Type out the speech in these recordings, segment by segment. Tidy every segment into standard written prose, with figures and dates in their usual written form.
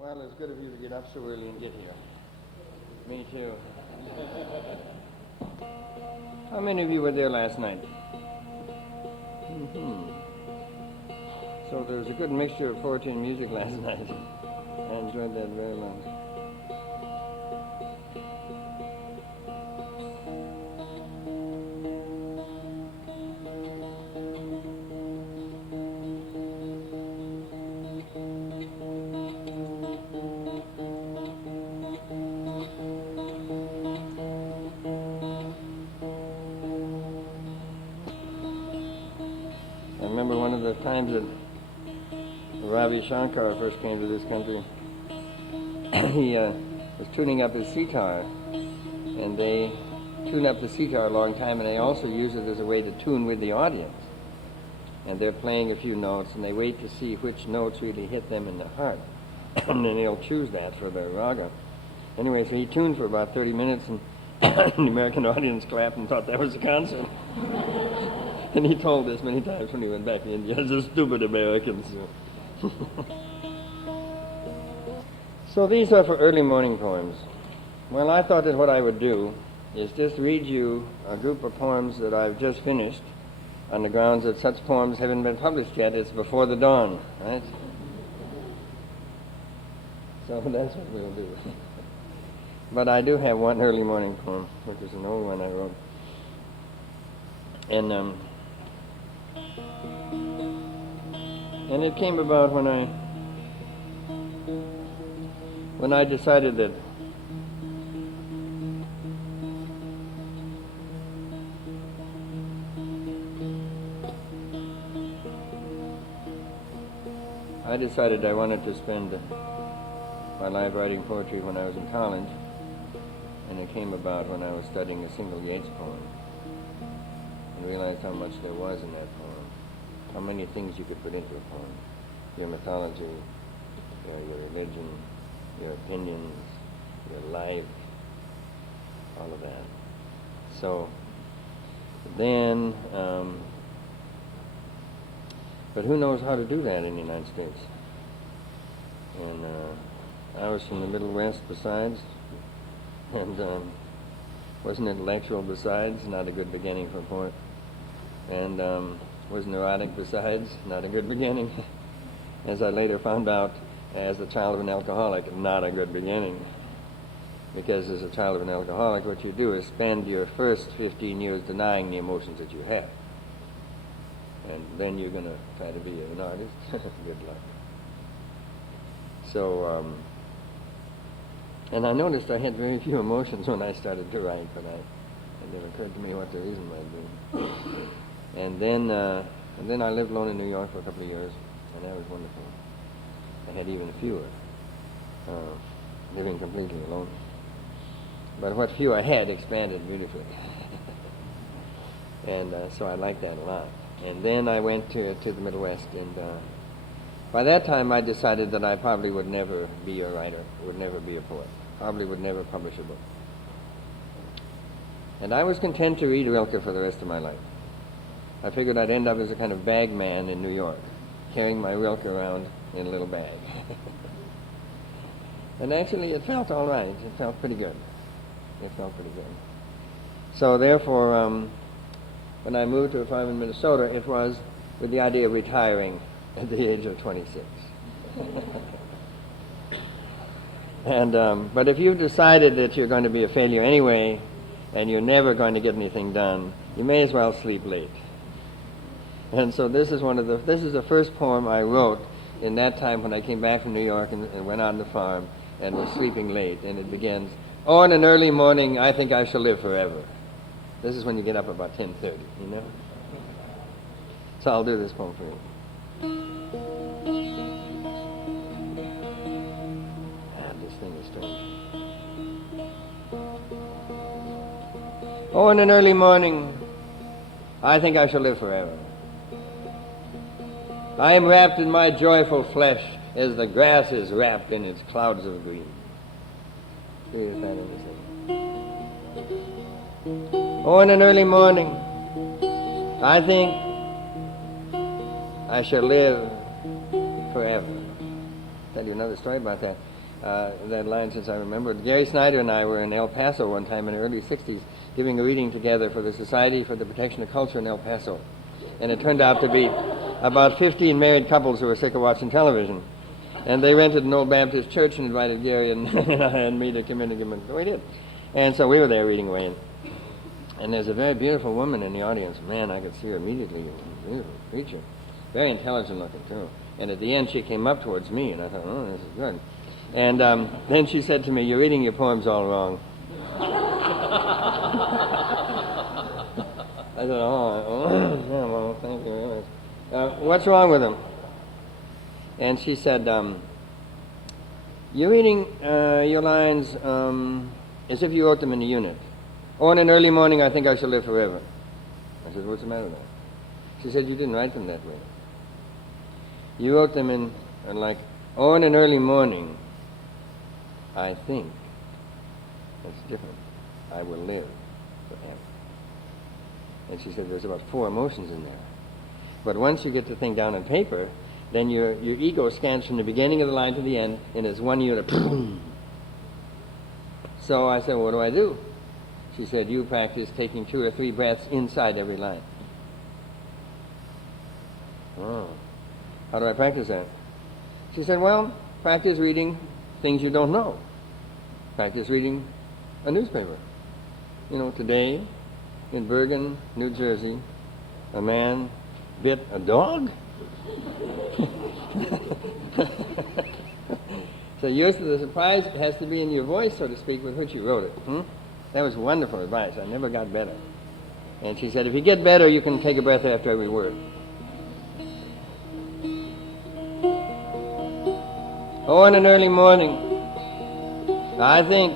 Well, it's good of you to get up so early and get here. Me too. How many of you were there last night? So there was a good mixture of poetry and music last night. I enjoyed that very much. I remember one of the times that Ravi Shankar first came to this country. He was tuning up his sitar, and they tune up the sitar a long time, and they also use it as a way to tune with the audience. And they're playing a few notes, and they wait to see which notes really hit them in the heart, and then they'll choose that for their raga. Anyway, so he tuned for about 30 minutes, and the American audience clapped and thought that was a concert. And he told this many times when he went back to India. The stupid Americans. So these are for early morning poems. Well, I thought that what I would do is just read you a group of poems that I've just finished on the grounds that such poems haven't been published yet. It's before the dawn, right? So that's what we'll do. But I do have one early morning poem, which is an old one I wrote. And it came about when I decided that I wanted to spend my life writing poetry when I was in college, and it came about when I was studying a single Yeats poem and realized how much there was in that poem, how many things you could put into a poem: your mythology, your religion, your opinions, your life, all of that. So then, but who knows how to do that in the United States? And I was from the Middle West besides, and was an intellectual besides, not a good beginning for a poet, and was neurotic besides, not a good beginning. As I later found out, as the child of an alcoholic, not a good beginning. Because as a child of an alcoholic, what you do is spend your first 15 years denying the emotions that you have. And then you're going to try to be an artist. Good luck. So, and I noticed I had very few emotions when I started to write, but it never occurred to me what the reason might be. And then I lived alone in New York for a couple of years, and that was wonderful. I had even fewer, living completely alone. But what few I had expanded beautifully. And so I liked that a lot. And then I went to the Middle West, and by that time I decided that I probably would never be a writer, would never be a poet, probably would never publish a book. And I was content to read Rilke for the rest of my life. I figured I'd end up as a kind of bag man in New York, carrying my Rilke around in a little bag. And actually it felt all right. It felt pretty good. So therefore, when I moved to a farm in Minnesota, it was with the idea of retiring at the age of 26. And but if you've decided that you're going to be a failure anyway, and you're never going to get anything done, you may as well sleep late. And so this is the first poem I wrote in that time when I came back from New York and went on the farm and was sleeping late. And it begins, "Oh, in an early morning, I think I shall live forever." This is when you get up about 10:30, you know? So I'll do this poem for you. This thing is strange. Oh, in an early morning, I think I shall live forever. I am wrapped in my joyful flesh as the grass is wrapped in its clouds of green. Here's that in the thing. Oh, in an early morning, I think I shall live forever. tell you another story about that. That line, since I remember it. Gary Snyder and I were in El Paso one time in the early 60s giving a reading together for the Society for the Protection of Culture in El Paso. And it turned out to be about 15 married couples who were sick of watching television. And they rented an old Baptist church and invited Gary and me to come in and give them. So we did. And so we were there reading away. And there's a very beautiful woman in the audience. Man, I could see her immediately. Beautiful creature. Very intelligent looking, too. And at the end, she came up towards me, and I thought, oh, this is good. And then she said to me, "You're reading your poems all wrong." I said, oh, yeah, well, thank you very much. What's wrong with them? And she said, "You're reading your lines as if you wrote them in a unit. Oh, in an early morning, I think I shall live forever." I said, "What's the matter with that?" She said, "You didn't write them that way. You wrote them in like, oh, in an early morning, I think." That's different. "I will live forever." And she said, there's about 4 emotions in there. But once you get the thing down on paper, then your ego scans from the beginning of the line to the end, and it's one unit. So I said, "What do I do?" She said, "You practice taking 2 or 3 breaths inside every line." Oh, how do I practice that? She said, "Well, practice reading things you don't know. Practice reading a newspaper. You know, today in Bergen, New Jersey, a man bit a dog." So the surprise has to be in your voice, so to speak, with which you wrote it. That was wonderful advice. I never got better. And she said, if you get better, you can take a breath after every word. Oh, in an early morning, I think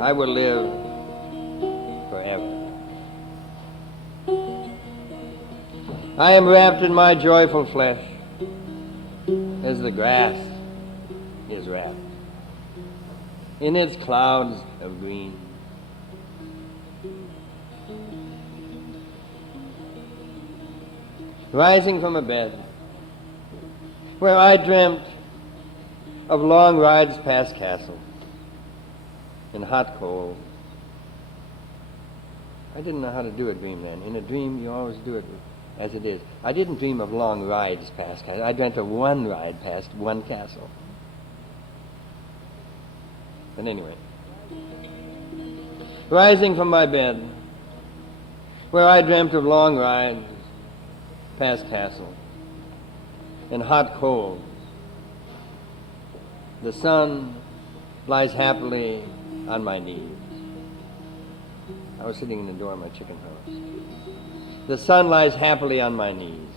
I will live forever. I am wrapped in my joyful flesh as the grass is wrapped in its clouds of green. Rising from a bed where I dreamt of long rides past castles and hot coals. I didn't know how to do a dream then. In a dream, you always do it as it is. I didn't dream of long rides past castles. I dreamt of one ride past one castle. But anyway, rising from my bed, where I dreamt of long rides past castles and hot coals, the sun lies happily on my knees. I was sitting in the door of my chicken house. The sun lies happily on my knees.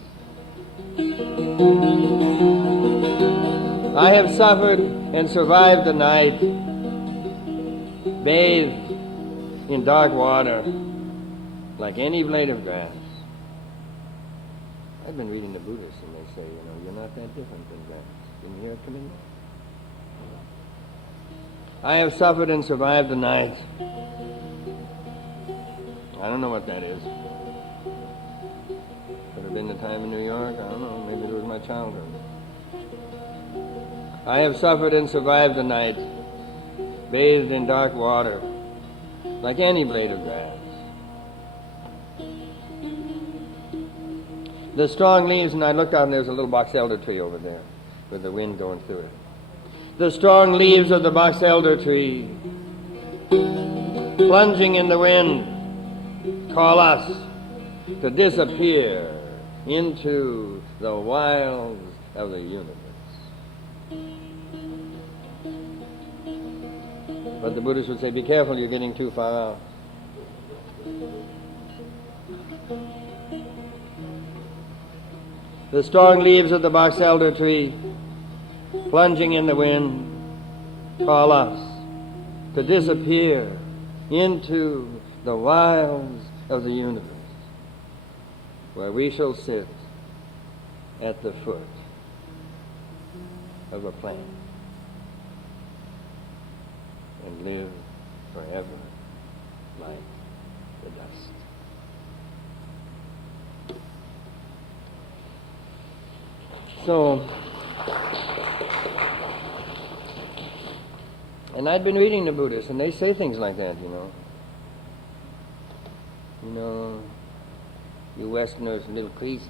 I have suffered and survived the night, bathed in dark water like any blade of grass. I've been reading the Buddhists, and they say, you're not that different than grass. Didn't you hear it come in? I have suffered and survived the night. I don't know what that is. Could have been the time in New York. I don't know. Maybe it was my childhood. I have suffered and survived the night, bathed in dark water, like any blade of grass. The strong leaves, and I looked out and there was a little box elder tree over there with the wind going through it. The strong leaves of the box elder tree, plunging in the wind, call us to disappear into the wilds of the universe. But the Buddhists would say, be careful, you're getting too far out. The strong leaves of the box elder tree, plunging in the wind, call us to disappear into the wilds of the universe, where we shall sit at the foot of a plant and live forever like the dust. So And I'd been reading the Buddhists, and they say things like that, you know. You know, you Westerners are a little crazy.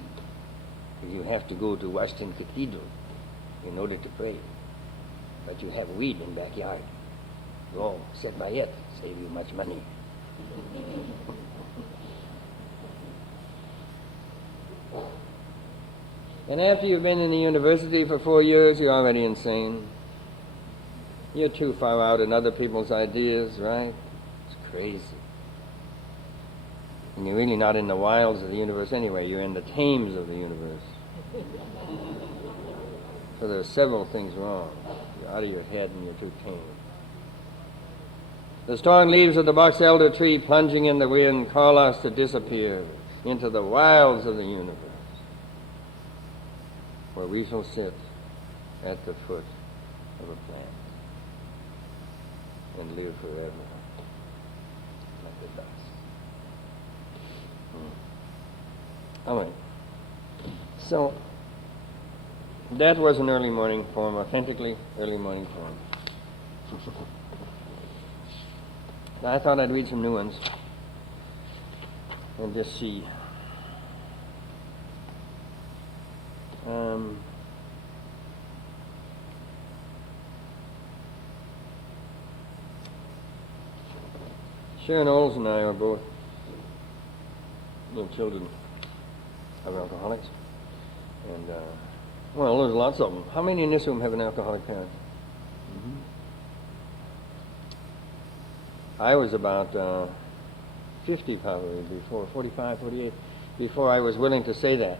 You have to go to Washington Cathedral in order to pray. But you have weed in backyard. Oh, set by it, save you much money. And after you've been in the university for 4 years, you're already insane. You're too far out in other people's ideas, right? It's crazy. And you're really not in the wilds of the universe anyway. You're in the tames of the universe. So there's several things wrong. You're out of your head and you're too tame. The strong leaves of the box elder tree plunging in the wind call us to disappear into the wilds of the universe, where we shall sit at the foot of a plant and live forever like the dust. All right. So that was an early morning poem, authentically early morning poem. I thought I'd read some new ones and just see. Sharon Olds and I are both children of alcoholics. And, well, there's lots of them. How many in this room have an alcoholic parent? Mm-hmm. I was about 50 probably before, 45, 48, before I was willing to say that.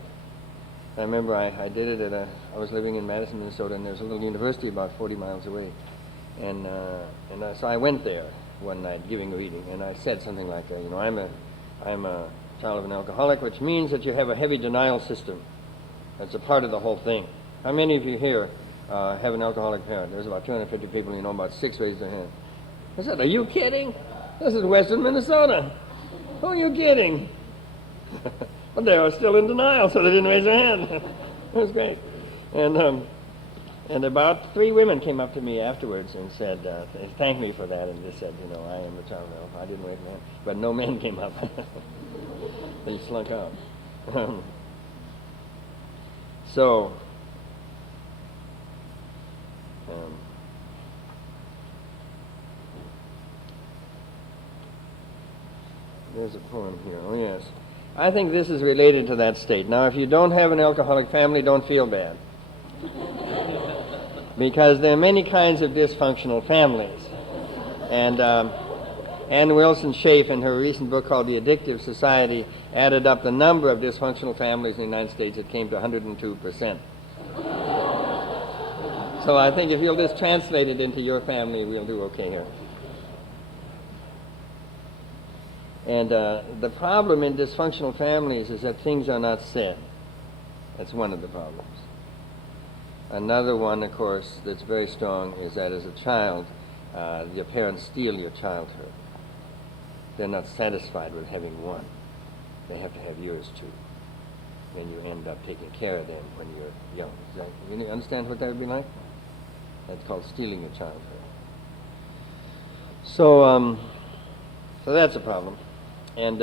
I remember I did it I was living in Madison, Minnesota, and there's a little university about 40 miles away. And so I went there one night giving a reading, and I said something like, I'm a child of an alcoholic, which means that you have a heavy denial system. That's a part of the whole thing. How many of you here have an alcoholic parent? There's about 250 people, about 6 raised their hand. I said, are you kidding? This is Western Minnesota. Who are you kidding? But they were still in denial, so they didn't raise their hand. It was great. And about 3 women came up to me afterwards and said, they thanked me for that, and just said, I am a child of alcohol. I didn't raise my hand. But no men came up. They slunk out. There's a poem here. Oh, yes. I think this is related to that state. Now, if you don't have an alcoholic family, don't feel bad. Because there are many kinds of dysfunctional families. And Ann Wilson Schaaf, in her recent book called The Addictive Society, added up the number of dysfunctional families in the United States. It came to 102%. So I think if you'll just translate it into your family, we'll do okay here. And the problem in dysfunctional families is that things are not said. That's one of the problems. Another one, of course, that's very strong is that as a child, your parents steal your childhood. They're not satisfied with having one. They have to have yours too. And you end up taking care of them when you're young. You understand what that would be like? That's called stealing your childhood. So that's a problem. And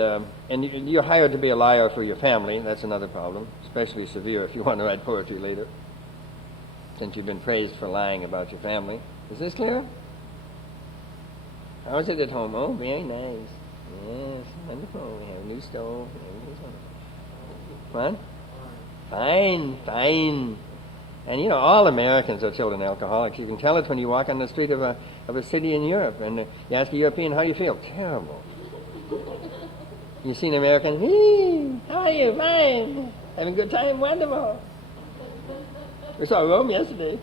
you're hired to be a liar for your family. That's another problem, especially severe if you want to write poetry later, since you've been praised for lying about your family. Is this clear? How is it at home? Oh, very nice. Yes, wonderful. We have a new stove. What? Fine. And all Americans are children alcoholics. You can tell it when you walk on the street of a city in Europe and you ask a European, how do you feel? Terrible. You see an American, hey, how are you? Fine. Having a good time? Wonderful. We saw Rome yesterday.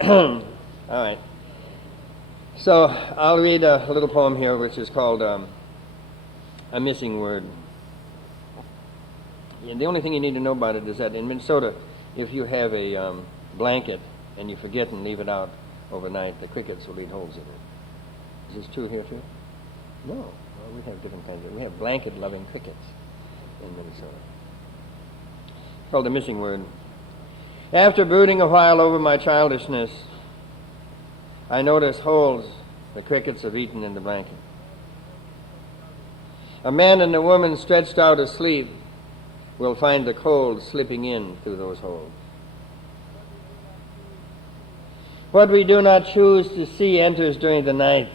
All right. So I'll read a little poem here which is called A Missing Word. And the only thing you need to know about it is that in Minnesota, if you have a blanket and you forget and leave it out overnight, the crickets will eat holes in it. Is this true here too? No. Well, we have different kinds of... We have blanket-loving crickets in Minnesota. It's called A Missing Word. After brooding a while over my childishness, I notice holes the crickets have eaten in the blanket. A man and a woman stretched out asleep will find the cold slipping in through those holes. What we do not choose to see enters during the night.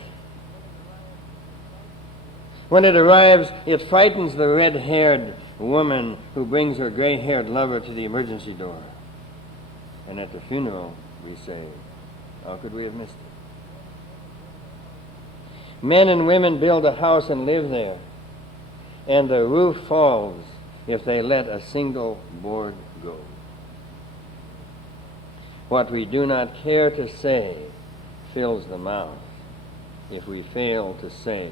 When it arrives, it frightens the red-haired woman who brings her gray-haired lover to the emergency door. And at the funeral, we say, how could we have missed it? Men and women build a house and live there, and the roof falls if they let a single board go. What we do not care to say fills the mouth if we fail to say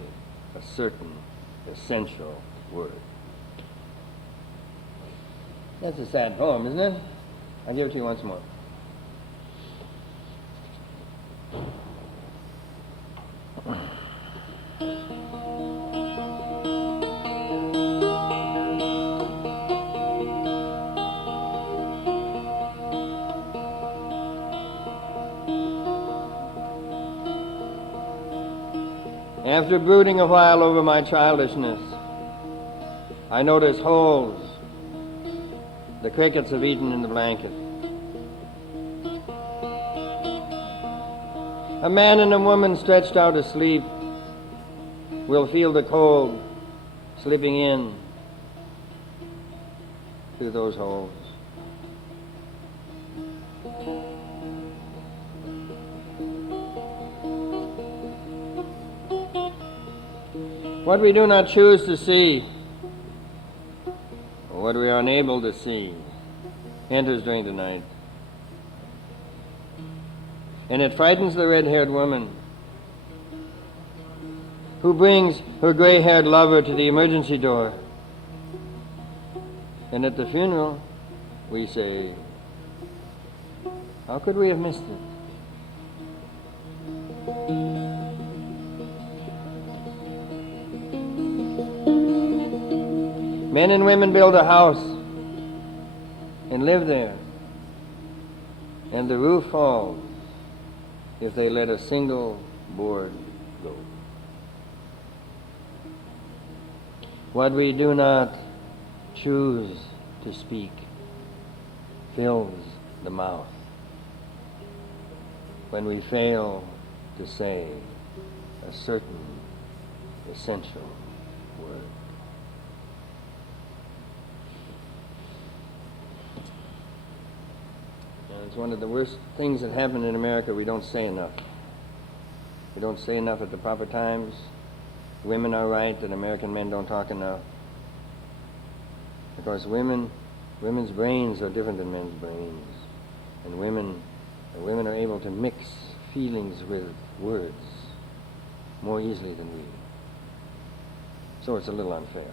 a certain essential word. That's a sad poem, isn't it? I'll give it to you once more. After brooding a while over my childishness, I notice holes the crickets have eaten in the blanket. A man and a woman stretched out asleep will feel the cold slipping in through those holes. What we do not choose to see, or what we are unable to see, enters during the night. And it frightens the red-haired woman who brings her gray-haired lover to the emergency door. And at the funeral, we say, how could we have missed it? Men and women build a house and live there, and the roof falls if they let a single board go. What we do not choose to speak fills the mouth when we fail to say a certain essential word. It's one of the worst things that happen in America. We don't say enough. We don't say enough at the proper times. Women are right that American men don't talk enough. Because women's brains are different than men's brains. And women are able to mix feelings with words more easily than we. So it's a little unfair.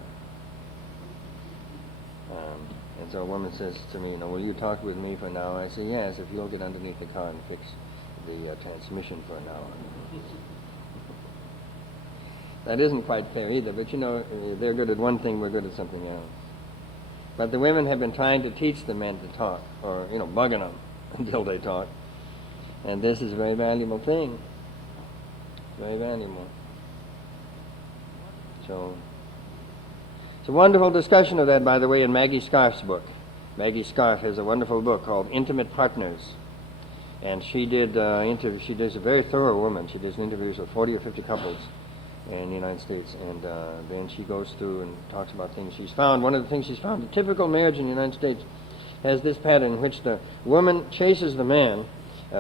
And so a woman says to me, will you talk with me for an hour? I say, yes, if you'll get underneath the car and fix the transmission for an hour. That isn't quite fair either, but they're good at one thing, we're good at something else. But the women have been trying to teach the men to talk, or, bugging them until they talk. And this is a very valuable thing. Very valuable. So, it's a wonderful discussion of that, by the way, in Maggie Scarf's book. Maggie Scarf has a wonderful book called Intimate Partners. And she did interviews. She's a very thorough woman. She does interviews with 40 or 50 couples in the United States. And then she goes through and talks about things she's found. One of the things she's found, the typical marriage in the United States has this pattern in which the woman chases the man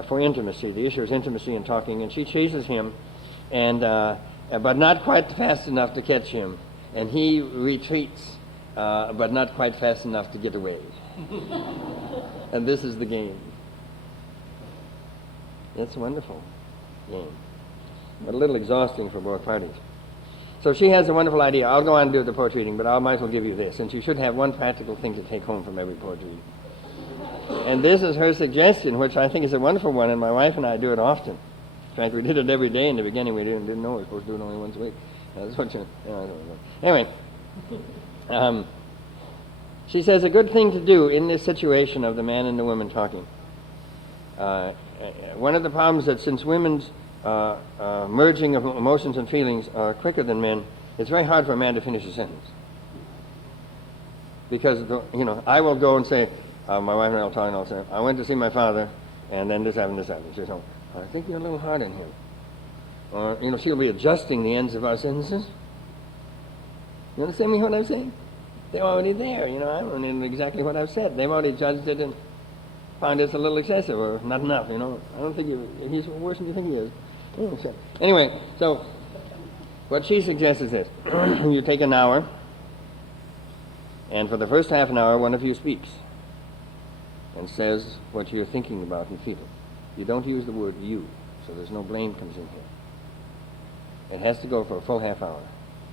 for intimacy. The issue is intimacy and talking. And she chases him, but not quite fast enough to catch him. And he retreats, but not quite fast enough to get away. And this is the game. It's a wonderful game, but a little exhausting for both parties. So she has a wonderful idea. I'll go on and do the poetry reading, but I might as well give you this, since you should have one practical thing to take home from every poetry reading. And this is her suggestion, which I think is a wonderful one, and my wife and I do it often. In fact, we did it every day in the beginning. We didn't know we were supposed to do it only once a week. That's what anyway, She says a good thing to do in this situation of the man and the woman talking. One of the problems that since women's merging of emotions and feelings are quicker than men, it's very hard for a man to finish a sentence. Because, I will go and say, my wife and I will talk and I'll say, I went to see my father, and then this happened, this happened. She says, oh, I think you're a little hard on him. Or, she'll be adjusting the ends of our sentences. You understand me what I'm saying? They're already there, I don't know exactly what I've said. They've already judged it and found it's a little excessive or not enough, I don't think he's worse than you think he is. Anyway, so what she suggests is this. You take an hour, and for the first half an hour, one of you speaks and says what you're thinking about and feeling. You don't use the word you, so there's no blame comes in here. It has to go for a full half hour,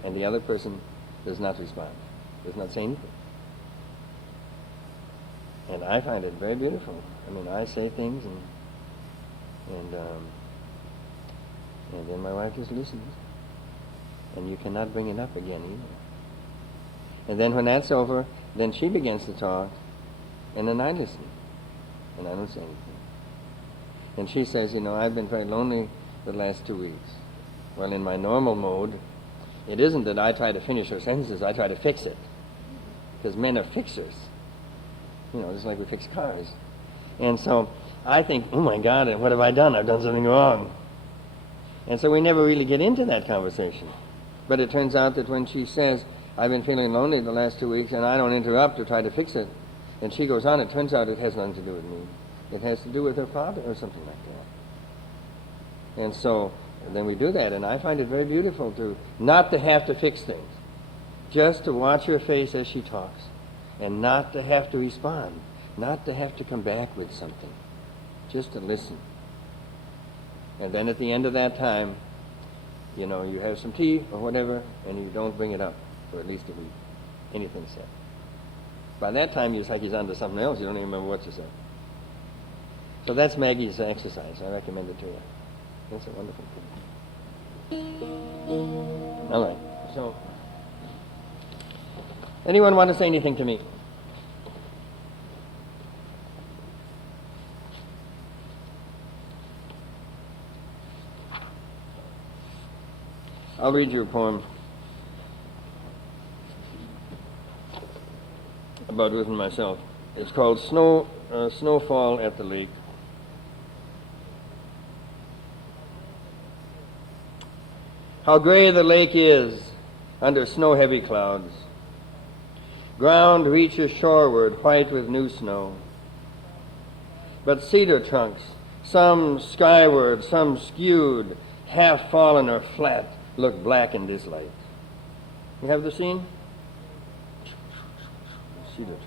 and the other person does not respond, does not say anything. And I find it very beautiful. I say things, and then my wife just listens, and you cannot bring it up again either. And then when that's over, then she begins to talk, and then I listen, and I don't say anything. And she says, I've been very lonely the last 2 weeks. Well, in my normal mode, it isn't that I try to finish her sentences, I try to fix it. Because men are fixers. Just like we fix cars. And so I think, oh my God, what have I done? I've done something wrong. And so we never really get into that conversation. But it turns out that when she says, I've been feeling lonely the last 2 weeks, and I don't interrupt to try to fix it, and she goes on, it turns out it has nothing to do with me. It has to do with her father or something like that. And so then we do that, and I find it very beautiful not to have to fix things, just to watch her face as she talks, and not to have to respond, not to have to come back with something, just to listen. And then at the end of that time, you have some tea or whatever, and you don't bring it up for at least a week, anything said. By that time, it's like he's on to something else. You don't even remember what you said. So that's Maggie's exercise. I recommend it to you. That's a wonderful thing. All right. So, anyone want to say anything to me? I'll read you a poem about written myself. It's called Snowfall at the Lake. How gray the lake is under snow-heavy clouds. Ground reaches shoreward, white with new snow. But cedar trunks, some skyward, some skewed, half fallen or flat, look black in this light. You have the scene? Cedar trunks.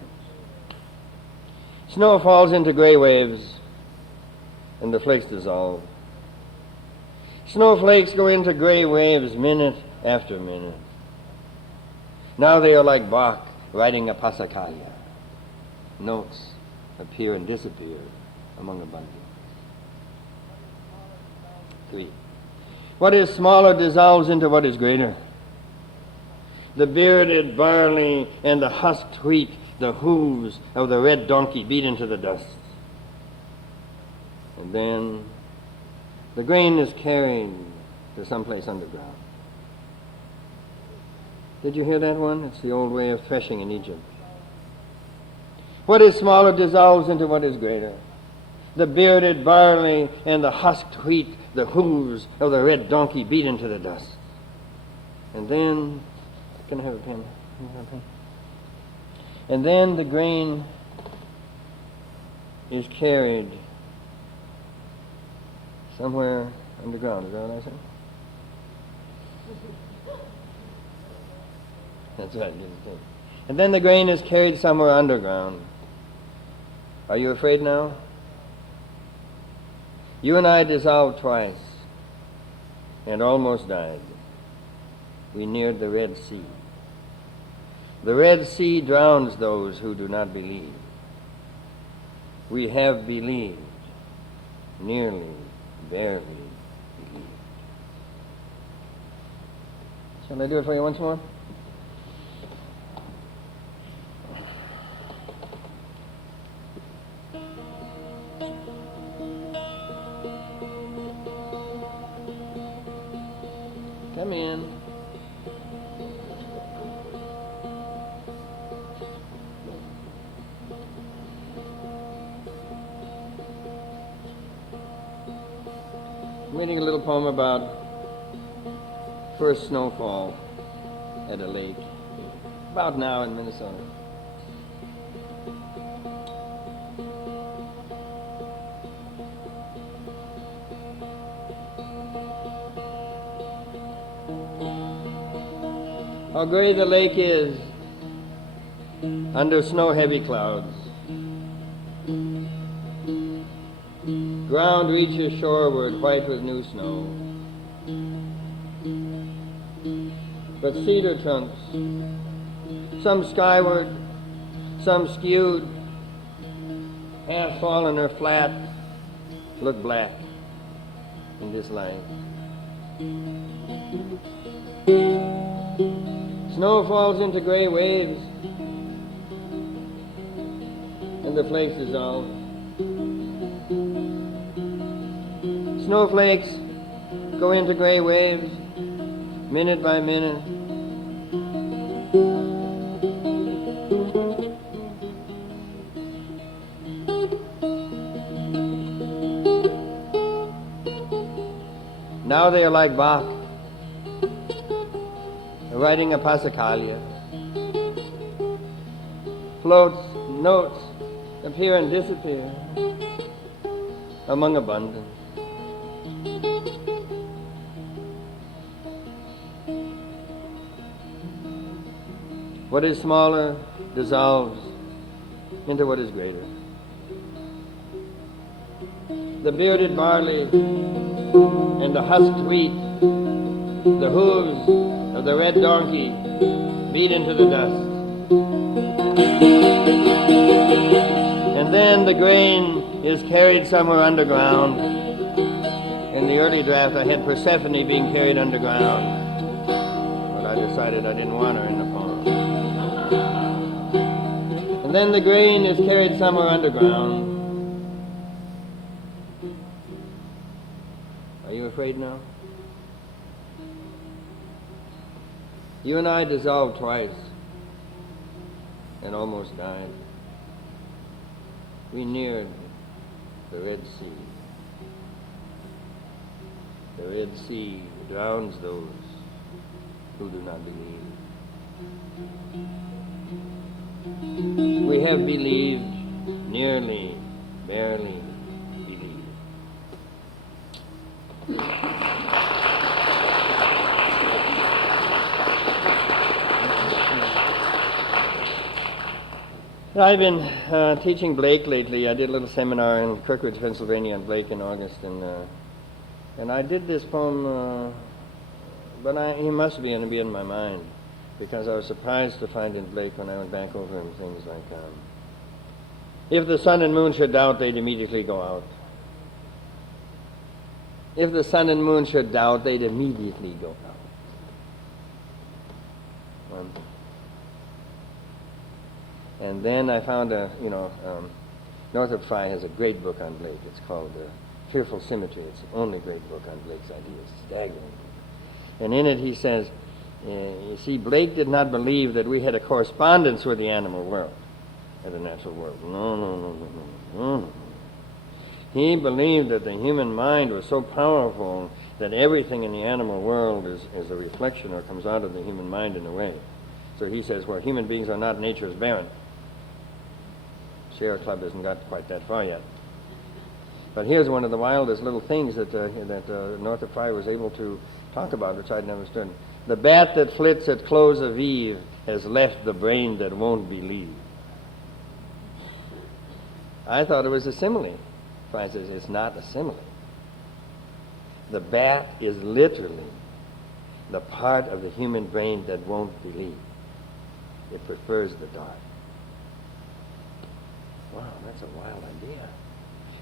Snow falls into gray waves, and the flakes dissolve. Snowflakes go into gray waves minute after minute. Now they are like Bach writing a passacaglia. Notes appear and disappear among abundance. 3. What is smaller dissolves into what is greater. The bearded barley and the husked wheat, the hooves of the red donkey beat into the dust. And then the grain is carried to someplace underground. Did you hear that one? It's the old way of threshing in Egypt. What is smaller dissolves into what is greater. The bearded barley and the husked wheat, the hooves of the red donkey beat into the dust. And then, can I have a pen? And then the grain is carried somewhere underground. Is that what I said? That's right. And then the grain is carried somewhere underground. Are you afraid now? You and I dissolved twice and almost died. We neared the Red Sea. The Red Sea drowns those who do not believe. We have believed, nearly, barely believed. Shall I do it for you once more? Come in. I'm reading a little poem about first snowfall at a lake, about now in Minnesota. How gray the lake is under snow-heavy clouds. Ground reaches shoreward, white with new snow. But cedar trunks, some skyward, some skewed, half fallen or flat, look black in this light. Snow falls into gray waves, and the flakes dissolve. Snowflakes go into gray waves, minute by minute. Now they are like Bach, writing a Passacaglia. Floats, notes appear and disappear among abundance. What is smaller dissolves into what is greater. The bearded barley and the husked wheat, the hooves of the red donkey beat into the dust. And then the grain is carried somewhere underground. In the early draft I had Persephone being carried underground, but I decided I didn't want her in the poem. And then the grain is carried somewhere underground. Are you afraid now? You and I dissolved twice and almost died. We neared the Red Sea. The Red Sea drowns those who do not believe. We have believed, nearly, barely believed. I've been teaching Blake lately. I did a little seminar in Kirkwood, Pennsylvania on Blake in August, and I did this poem, but he must be in my mind, because I was surprised to find in Blake when I went back over him things like, if the sun and moon should doubt, they'd immediately go out. If the sun and moon should doubt, they'd immediately go out. And then I found Northrop Frye has a great book on Blake. It's called Fearful Symmetry. It's the only great book on Blake's ideas. Staggering. And in it he says, you see, Blake did not believe that we had a correspondence with the animal world, and the natural world. No. He believed that the human mind was so powerful that everything in the animal world is a reflection or comes out of the human mind in a way. So he says, well, human beings are not nature's baron. Sierra Club hasn't got quite that far yet. But here's one of the wildest little things that Northrop Frye was able to talk about, which I'd never understood. The bat that flits at close of eve has left the brain that won't believe. I thought it was a simile. Frye says it's not a simile. The bat is literally the part of the human brain that won't believe. It prefers the dark. Wow, that's a wild idea.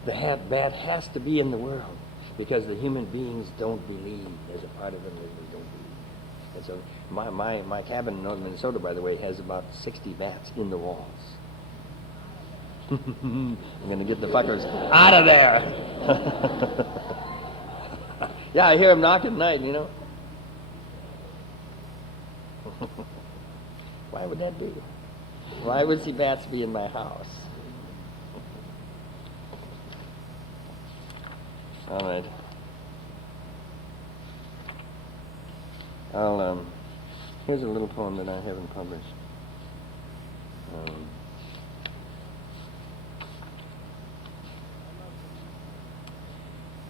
The bat has to be in the world because the human beings don't believe. There's a part of them that they don't believe. And so my cabin in northern Minnesota, by the way, has about 60 bats in the walls. I'm going to get the fuckers out of there. Yeah, I hear them knock at night, Why would that be? Why would sea bats be in my house? All right. Here's a little poem that I haven't published.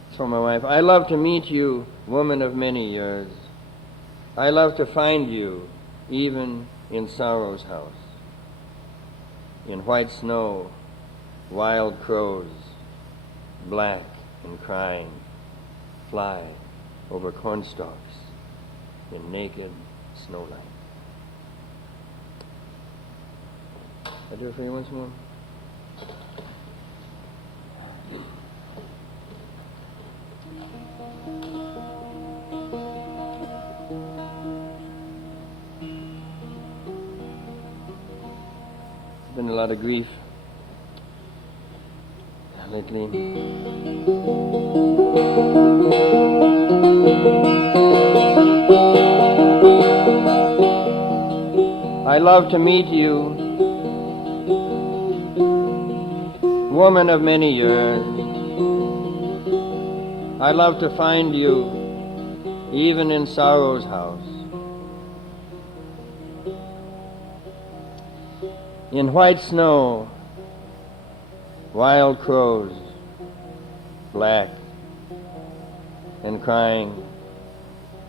It's for my wife. I love to meet you, woman of many years. I love to find you, even in sorrow's house. In white snow, wild crows, black and crying, fly over cornstalks in naked snowlight. I do it for you once more. Been a lot of grief lately. I love to meet you, woman of many years. I love to find you, even in sorrow's house. In white snow, wild crows, black and crying,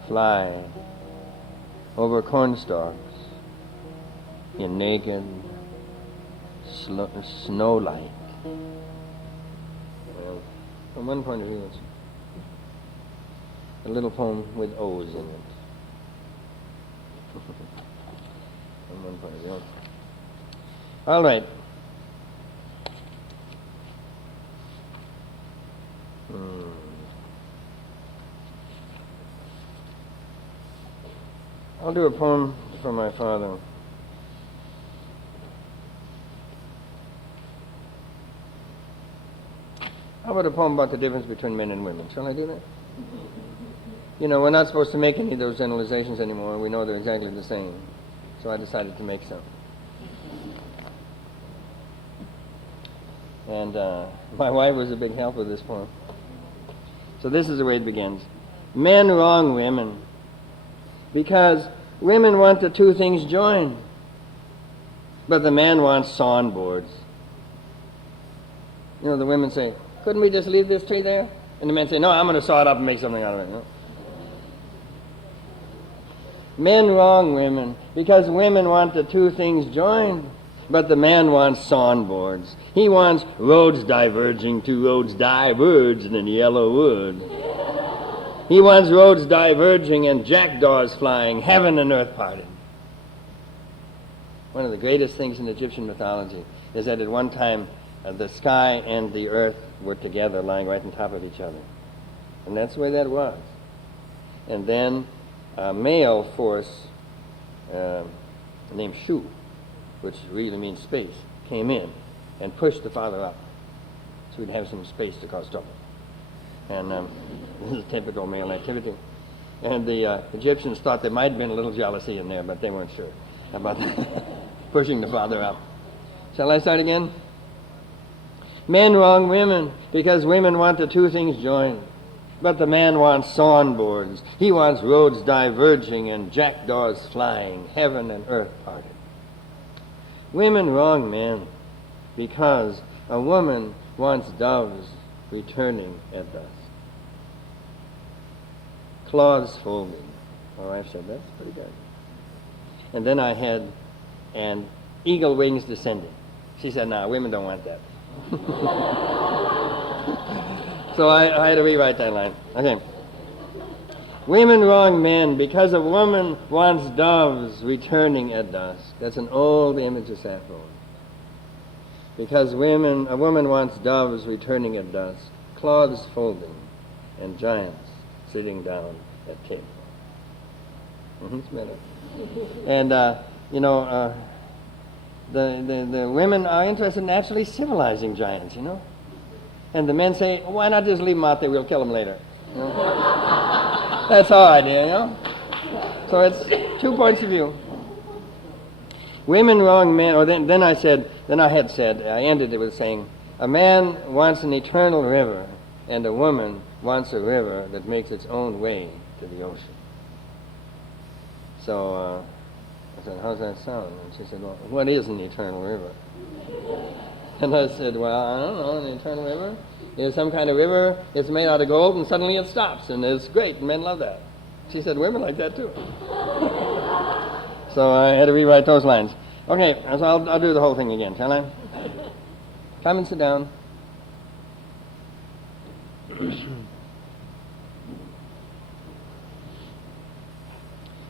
fly over cornstalks in naked snowlight. Well, from one point of view, it's a little poem with O's in it. From one point of view. All right. I'll do a poem for my father. How about a poem about the difference between men and women? Shall I do that? You know, we're not supposed to make any of those generalizations anymore. We know they're exactly the same. So I decided to make some. And my wife was a big help with this poem. So this is the way it begins. Men wrong women because women want the two things joined, but the man wants sawn boards. You know, the women say, couldn't we just leave this tree there? And the men say, no, I'm going to saw it up and make something out of it. You know? Men wrong women because women want the two things joined, but the man wants sawn boards. He wants roads diverging to roads diverged in yellow wood. He wants roads diverging and jackdaws flying, heaven and earth parting. One of the greatest things in Egyptian mythology is that at one time the sky and the earth were together, lying right on top of each other. And that's the way that was. And then a male force named Shu, which really means space, came in and pushed the father up so we'd have some space to cause trouble. And this is typical male activity. And the Egyptians thought there might have been a little jealousy in there, but they weren't sure about pushing the father up. Shall I start again? Men wrong women because women want the two things joined, but the man wants sawn boards. He wants roads diverging and jackdaws flying, heaven and earth parted. Women wrong men because a woman wants doves returning at dusk. Claws folded. My wife said, that's pretty good. And then I had, and eagle wings descending. She said, no, women don't want that. So I had to rewrite that line. Okay. Women wrong men because a woman wants doves returning at dusk. That's an old image of Sappho. Because a woman wants doves returning at dusk, cloths folding, and giants sitting down at table. It's better. And, the women are interested in actually civilizing giants, you know. And the men say, why not just leave them out there, we'll kill them later. You know? That's our idea, you know. So it's 2 points of view. Women wrong men, or then I ended it with saying, a man wants an eternal river, and a woman wants a river that makes its own way to the ocean. So I said, how's that sound? And she said, well, what is an eternal river? And I said, well, I don't know, an eternal river is some kind of river, it's made out of gold, and suddenly it stops, and it's great, and men love that. She said, women like that too. So I had to rewrite those lines. Okay, so I'll do the whole thing again, shall I? Come and sit down.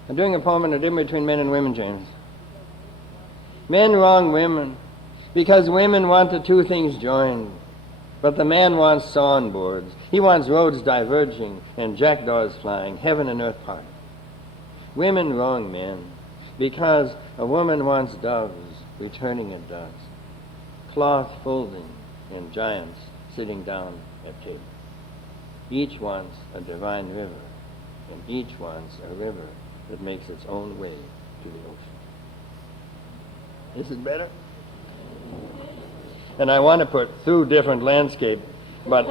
I'm doing a poem on the difference between men and women, James. Men wrong women because women want the two things joined. But the man wants sawn boards. He wants roads diverging and jackdaws flying, heaven and earth parting. Women wrong men because a woman wants doves returning at dusk, cloth folding and giants sitting down at table. Each wants a divine river, and each wants a river that makes its own way to the ocean. Is it better? And I want to put through different landscape, but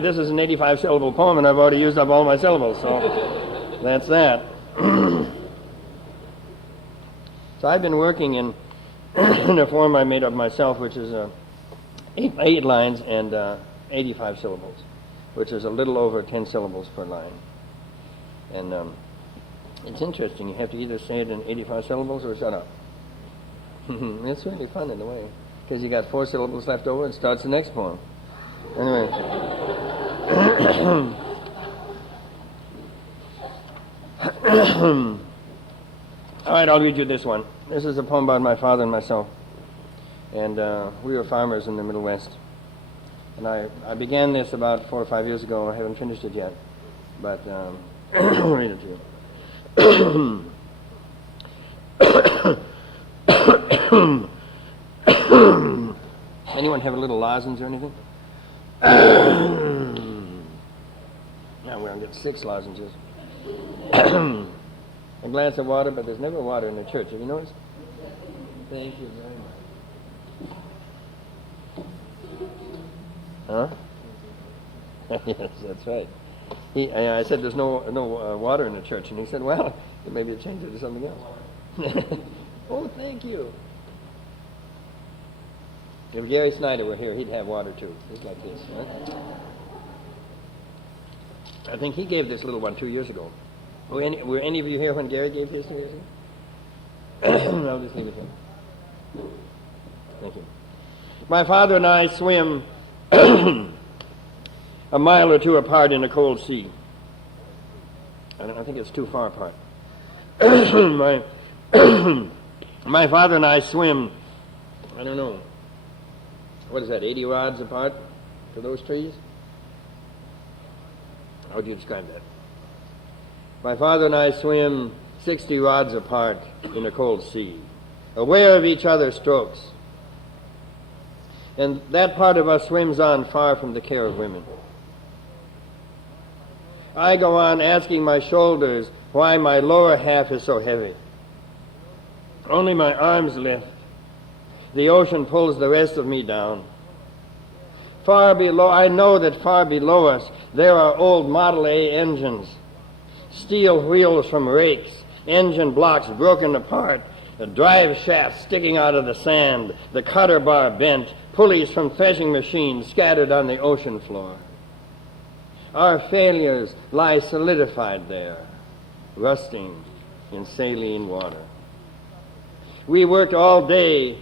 this is an 85-syllable poem, and I've already used up all my syllables, so that's that. So I've been working in a form I made up myself, which is eight lines and 85 syllables, which is a little over 10 syllables per line. And it's interesting. You have to either say it in 85 syllables or shut up. It's really fun in a way, because you got 4 syllables left over and starts the next poem. Anyway. All right, I'll read you this one. This is a poem about my father and myself. And we were farmers in the Middle West. And I began this about 4 or 5 years ago. I haven't finished it yet. But I'll read it to you. Anyone have a little lozenge or anything? Now we're going to get 6 lozenges. A glass of water, but there's never water in the church. Have you noticed? Thank you very much. Huh? Yes, that's right. I said there's no water in the church, and he said, well, maybe change it to something else. Oh, thank you. If Gary Snyder were here, he'd have water too. Just like this. Huh? I think he gave this little one 2 years ago. Were any of you here when Gary gave his 2 years ago? I'll just leave it here. Thank you. My father and I swim a mile or two apart in a cold sea. I think it's too far apart. My father and I swim, I don't know, what is that, 80 rods apart to those trees? How would you describe that? My father and I swim 60 rods apart in a cold sea, aware of each other's strokes. And that part of us swims on far from the care of women. I go on asking my shoulders why my lower half is so heavy. Only my arms lift. The ocean pulls the rest of me down. Far below, I know that far below us, there are old Model A engines, steel wheels from rakes, engine blocks broken apart, the drive shaft sticking out of the sand, the cutter bar bent, pulleys from threshing machines scattered on the ocean floor. Our failures lie solidified there, rusting in saline water. We worked all day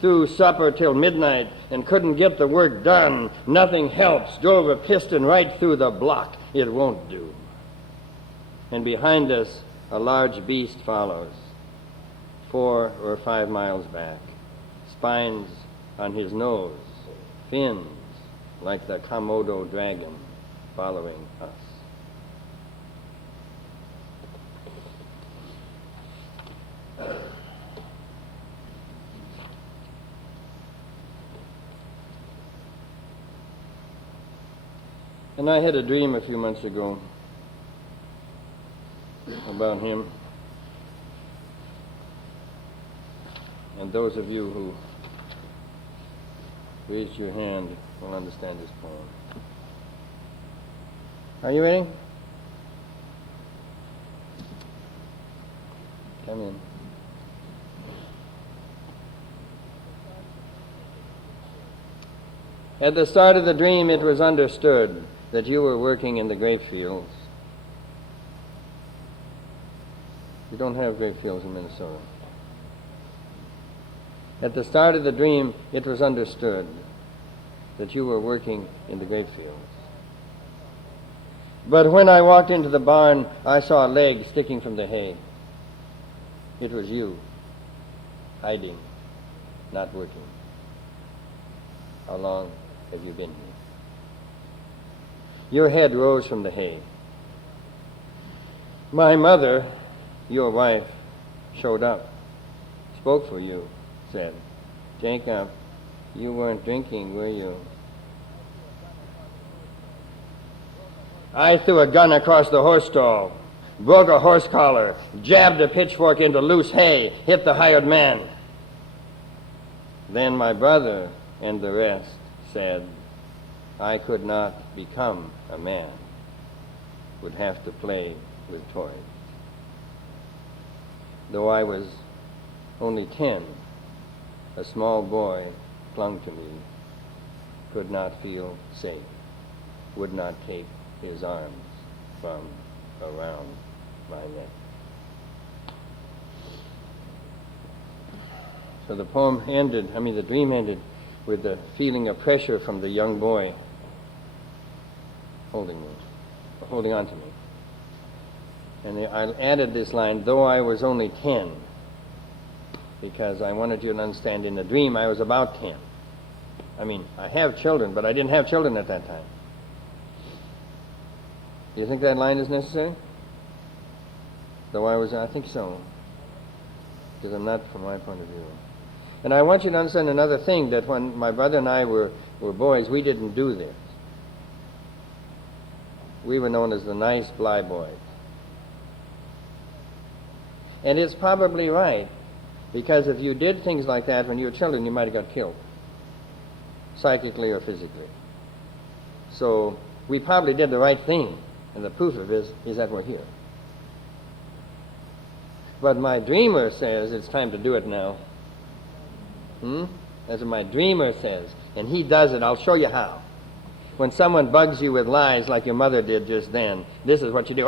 through supper till midnight and couldn't get the work done. Nothing helps. Drove a piston right through the block. It won't do. And behind us, a large beast follows, 4 or 5 miles back. Spines on his nose, fins like the Komodo dragon following us. And I had a dream a few months ago. about him. And those of you who raised your hand will understand this poem. Are you ready? Come in. At the start of the dream, it was understood that you were working in the grape fields. You don't have grape fields in Minnesota. At the start of the dream, it was understood that you were working in the grape fields. But when I walked into the barn, I saw a leg sticking from the hay. It was you, hiding, not working. How long have you been here? Your head rose from the hay. My mother, your wife, showed up, spoke for you, said, Jacob, you weren't drinking, were you? I threw a gun across the horse stall, broke a horse collar, jabbed a pitchfork into loose hay, hit the hired man. Then my brother and the rest said, I could not become a man, would have to play with toys. Though I was only 10, a small boy clung to me, could not feel safe, would not take his arms from around my neck. So the dream ended with the feeling of pressure from the young boy holding on to me. And I added this line, though I was only 10, because I wanted you to understand in the dream I was about 10. I have children, but I didn't have children at that time. Do you think that line is necessary? Though I think so, because I'm not from my point of view. And I want you to understand another thing, that when my brother and I were boys, we didn't do this. We were known as the nice BLY boys. And it's probably right, because if you did things like that when you were children, you might have got killed, psychically or physically. So we probably did the right thing, and the proof of it is that we're here. But my dreamer says it's time to do it now. That's what my dreamer says, and he does it. I'll show you how. When someone bugs you with lies like your mother did just then, this is what you do.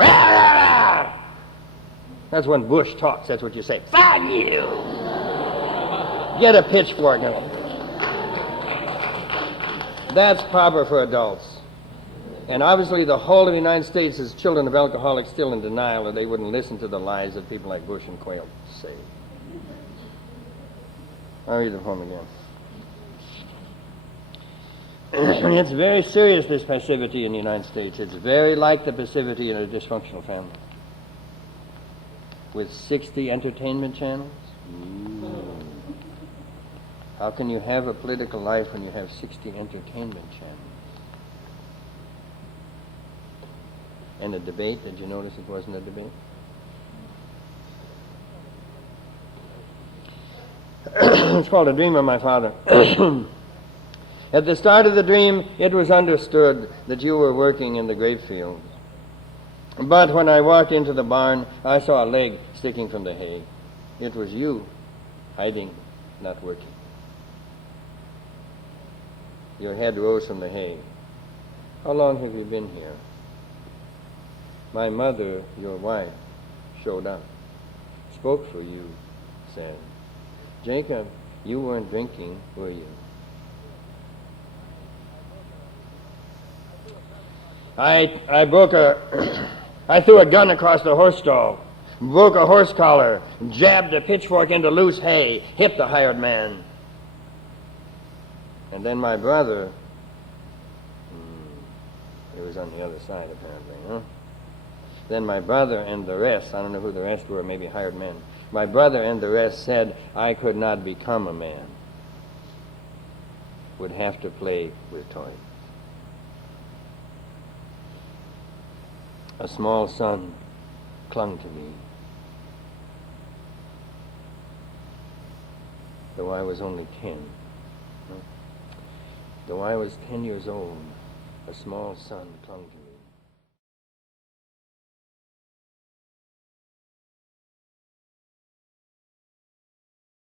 That's when Bush talks. That's what you say. Fine you! Get a pitchfork. That's proper for adults. And obviously the whole of the United States is children of alcoholics still in denial, or they wouldn't listen to the lies that people like Bush and Quayle say. I'll read the poem again. It's very serious, this passivity in the United States. It's very like the passivity in a dysfunctional family. With 60 entertainment channels? How can you have a political life when you have 60 entertainment channels? And a debate, did you notice it wasn't a debate? It's called A Dream of My Father. At the start of the dream, it was understood that you were working in the grape fields. But when I walked into the barn, I saw a leg sticking from the hay. It was you, hiding, not working. Your head rose from the hay. How long have you been here? My mother, your wife, showed up, spoke for you, said, Jacob, you weren't drinking, were you? I threw a gun across the horse stall, broke a horse collar, jabbed a pitchfork into loose hay, hit the hired man. And then my brother, it was on the other side apparently, huh? Then my brother and the rest, I don't know who the rest were, maybe hired men. My brother and the rest said I could not become a man, would have to play with toys. A small son clung to me. Though I was only 10. Though I was 10 years old, a small son clung to me.